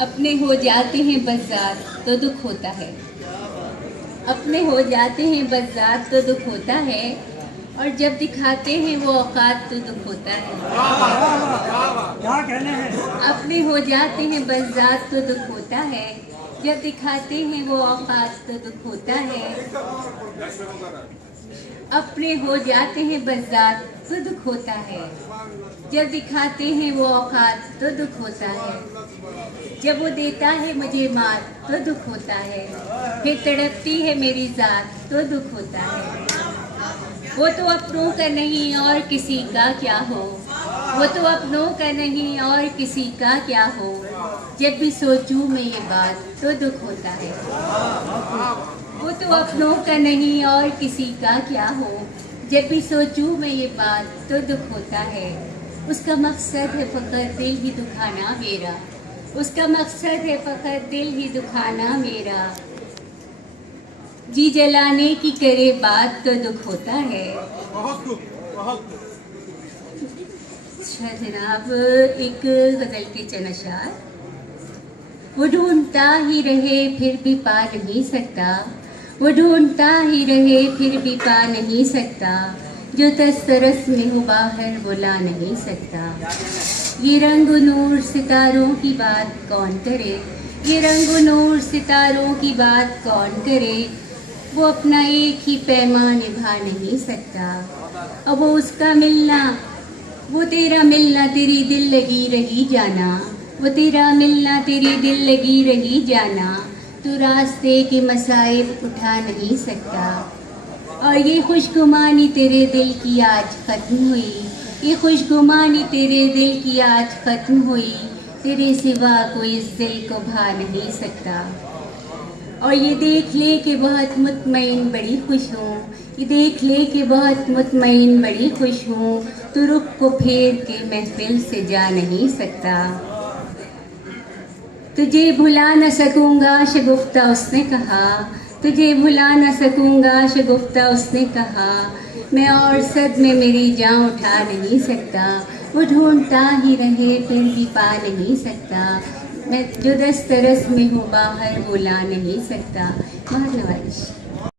अपने हो जाते हैं बज़ार तो दुख होता है। अपने हो जाते हैं बज़ार तो दुख होता है, और जब दिखाते हैं वो औकात तो दुख होता है। क्या कहने हैं? अपने हो जाते हैं बज़ार तो दुख होता है, जब दिखाते हैं वो औकात तो दुख होता है। अपने हो जाते हैं बज़ार तो दुख होता है, जब दिखाते हैं वो औकात तो दुख होता है। जब वो देता है मुझे मात तो दुख होता है, फिर तड़पती है मेरी ज़ात तो दुख होता है। वो तो अपनों का नहीं और किसी का क्या हो, वो तो अपनों का नहीं और किसी का क्या हो, जब भी सोचूं मैं ये बात तो दुख होता है। वो तो अपनों का नहीं और किसी का क्या हो, जब भी सोचूं मैं ये बात तो दुख होता है। उसका मकसद है फ़कत दिल ही दुखाना मेरा, उसका मकसद है फ़कत दिल ही दुखाना मेरा। जी जलाने की करे बात तो दुख होता है। अच्छा जनाब, एक गज़ल के चंद अशआर। वो ढूंढता ही रहे फिर भी पा नहीं सकता, वो ढूंढता ही रहे फिर भी पा नहीं सकता, जो तस्तरस में हो बाहर वो ला नहीं सकता। ये रंग नूर सितारों की बात कौन करे, ये रंग नूर सितारों की बात कौन करे, वो अपना एक ही पैमान निभा नहीं सकता। अब वो उसका मिलना, वो तेरा मिलना तेरी दिल लगी रही जाना, वो तेरा मिलना तेरी दिल लगी रही जाना, तू रास्ते के मसाइब उठा नहीं सकता। और ये खुशगुमानी तेरे दिल की आज ख़त्म हुई, ये खुशगुमानी तेरे दिल की आज ख़त्म हुई, तेरे सिवा कोई इस दिल को भा नहीं सकता। और ये देख ले कि बहुत मुतमईन बड़ी खुश हूँ, ये देख ले कि बहुत मुतमईन बड़ी खुश हूँ, तू रुख को फेर के महफिल से जा नहीं सकता। तुझे भुला न सकूँगा शगुफ्ता उसने कहा, तुझे भुला न सकूँगा शगुफ्ता उसने कहा, मैं और सद में मेरी जान उठा नहीं सकता। वो ढूंढता ही रहे फिर भी पा नहीं सकता, मैं जो दस्तरस में हूँ बाहर वो ला नहीं सकता। बहुत नवाज़िश।